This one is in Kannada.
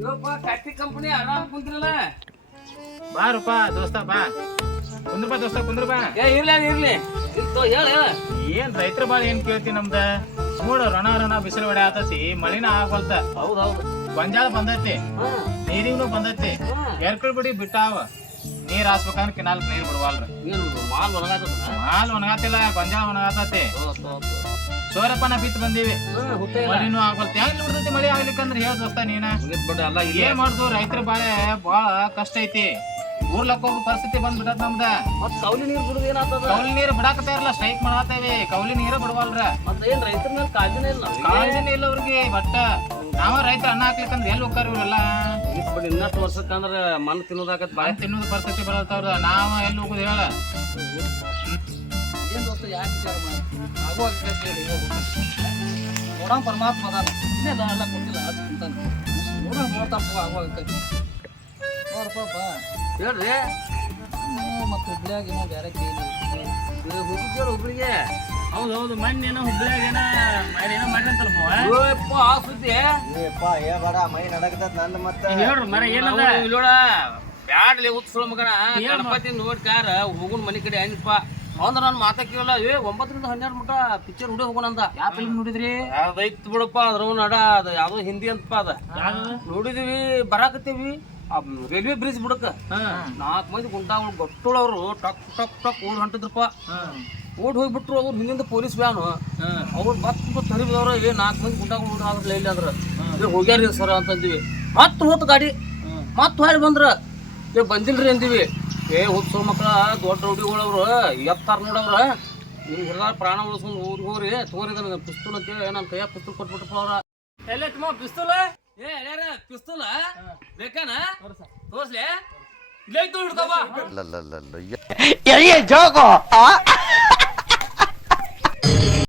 ಇವಪ್ಪ ಟ್ಯಾಕ್ಸಿ ಕಂಪನಿ ಆರಾಮ್ ಕುಂತಿರಲ್ಲ. ಬಾರಪ್ಪ ದೋಸ್ತ ಬಾ ಕುಂದ್ರಪ್ಪ ದೋಸ್ತ ಕುಂದ್ರ ಬಾ. ಇರ್ಲಿ ಹೇಳ ಏನ್ ರೈತರ ಬಾಳ ಏನ್ ಕೇಳ್ತಿ ನಮ್ದ ನೋಡು ರಣ ಬಿಸಿಲು ಹೊಡೆ ಆತತಿ ಮಳಿನ ಆಗವಲ್ತ. ಹೌದೌದು ಗೊಂಜಾಳ ಬಂದೈತಿ ನೀರಿಗೂ ಬಂದೈತಿ ಎರ್ಕಳ್ ಬಿಡಿ ಬಿಟ್ಟಾವ ನೀರ್ ಹಾಸ್ಬೇಕಂದ್ರ ಕಿನಾಲ್ ನೀರ್ ಬಿಡವಲ್ರ. ಏನು ಮಾಲ್ ಒಣಗಾತದ ಮಾಲ್ ಒಣಗಾತಿಲ್ಲ ಗೊಂಜಾಳ ಒಣಗಾತತಿ. ಸೋರಪ್ಪನ ಬಿತ್ ಬಂದೀವಿ ಮಳಿನೂ ಆಗವಲ್ತ. ಹೆಂಗ್ ನೋಡ್ತೈತಿ ಮಳಿ ಆಗ್ಲಿಕ್ಕಂದ್ರ ಹೇಳ ದೋಸ್ತ ನೀನ ಏನ್ ಮಾಡುದು ರೈತರ ಬಾಳೆ ಬಾಳ ಕಷ್ಟ ಐತಿ. ಊರ್ಲಕ್ ಹೋಗೋ ಪರಿಸ್ಥಿತಿ ಬಂದ್ಬಿಟ್ಟದ ನಮ್ದ. ಮತ್ ಕೌಲಿ ನೀರ್ ಬಿಡುದು ಏನಾಗ್ತದ? ಕೌಲಿ ನೀರ್ ಬಿಡಾಕತ್ತಾರಲ್ಲ ಸ್ಟ್ರೈಕ್ ಮಾಡತ್ತೇವಿ ಕೌಲಿ ನೀರ ಬಿಡವಲ್ರ. ಮತ್ತ ಏನ್ ರೈತರ ಮೇಲೆ ಕಾಳಜಿನೇ ಇಲ್ಲ ಕಾಳಜಿನೇ ಇಲ್ಲ ಅವ್ರಿಗೆ. ಬಟ್ಟ ನಾವ ರೈತರ ಅನ್ನ ಹಾಕ್ಲಿಕ್ಕಂದ್ರ ಎಲ್ಲಿ ಹೋಗ್ತಾರ ಇವ್ರೆಲ್ಲ. ಬಿಡಿ ಇನ್ನಷ್ಟು ವರ್ಷಕ್ಕಂದ್ರ ಮಣ್ಣು ತಿನ್ನೋದಾಗತ್ ಬಾಳೆ ತಿನ್ನೋದು ಪರಿಸ್ಥಿತಿ ಬರತ್ತವ್ರ ನಾವ ಎಲ್ಲಿ ಹೋಗುದು ಹೇಳ. ಏನ್ ದೋಸ್ತ ಯಾಕೆ ವಿಚಾರ ಆಗುವಾಗ ನೋಡ ಪರಮಾತ್ಮ ಅದಾನ ಇನ್ನೆಲ್ಲ ಎಲ್ಲ ಕೊಟ್ಟಿಲ್ಲ ಅದು ಕುಂತಾನ ನೋಡ ನೋಡ್ತಾಪ ಆಗುವಾಗ ನೋಡಪ್ಪ ಹೇಳ್ರಿ. ಮತ್ತೆ ಹುಬ್ಳಿಯಾಗ ಏನೋ ಬೇರೆ ಹೋಗಿದ್ದೇಳ ಹುಬ್ಳಿಗೆ. ಹೌದೌದು ಮೊನ್ನೆ ಏನೋ ಹುಬ್ಳಿಯಾಗ ಏನೋ ಮಾಡ್ರಂತಲ್ಲ ಆ ಸುದ್ದಿ ಮೈ ನಡಕತದ ನಂದು ಮತ್ತೆ ಹೇಳ್ರಿ ಮರ ಏನದ ನೋಡ ಬ್ಯಾಡ್ಲಿ ಉತ್ಸವ ಮಗನ ಗಣಪತಿ ನೋಡ್ಕಾರ ಹೋಗುನ್ ಮನಿ ಕಡೆ ಹೆಂಗಪ್ಪ ಅಂದ್ರ ನಾನು ಮಾತಾ ಕೇಳಲ್ಲ 9 ರಿಂದ 12 ಮಟ ಪಿಕ್ಚರ್ ಹುಡಿ ಹೋಗೋಣ ಅಂದ. ಯಾವ ಫಿಲ್ಮ್ ನೋಡಿದ್ರಿ? ಅದೈತ್ ಬಿಡಪ್ಪ ಅದ್ರ ನಡ ಅದ ಯಾವ್ದೋ ಹಿಂದಿ ಅಂತಪ್ಪ ಅದ ನೋಡಿದಿವಿ ಬರಾಕತ್ತೀವಿ ರೈಲ್ವೆ ಬ್ರಿಡ್ಜ್ ಬಿಡಕ 4 ಮಂದಿ ಗುಂಡಾಗಳು ಗೊಟ್ಟೋಳವ್ರು ಟಕ್ ಟಕ್ ಟಕ್ ಓಡ್ ಹೊಂಟಿದ್ರಪ್ಪ. ಓಡ್ ಹೋಗ್ಬಿಟ್ರು ಅವ್ರು ಹಿಂದಿಂದ ಪೊಲೀಸ್ ವ್ಯಾನು ಅವ್ರು ಬತ್ ತರಿಬಿದವ್ರ 4 ಮಂದಿ ಗುಂಡಾಗಳು ಓಡ್ರ ಇಲ್ಲಿ ಅಂದ್ರ ಹೋಗ್ಯಾರಿ ಸರ್ ಅಂತಂದಿವಿ. ಮತ್ ಹೋತ್ ಗಾಡಿ ಮತ್ ಹೊಳಿ ಬಂದ್ರ ಬಂದಿಲ್ರಿ ಅಂದಿವಿ. ಉತ್ಸವ ಮಕ್ಕಳ ದೊಡ್ಡ ರೌಡಿಗಳವ್ರು ಎತ್ತಾರ ನೋಡವ್ರ ಎಲ್ಲ ಪ್ರಾಣ ಉಳಿಸ್ಕೊಂಡು ಊರಿಗೆ ಹೋಗ್ರಿ ತೋರಿದ ಪಿಸ್ತೂಲ್ ಅಂತ ನನ್ನ ಕೈಯಾಗ ಪಿಸ್ತೂಲ್ ಕೊಟ್ಬಿಟ್ರಪ್ಪ ಅವ್ರ. ಎಲ್ಲ ಪಿಸ್ತೂಲ್ ಪಿಸ್ತೂಲ್ ಬೇಕಾನ ತೋರ್ಸ್ಲೆ ಇಲ್ಲ ಹಿಡ್ಕೋ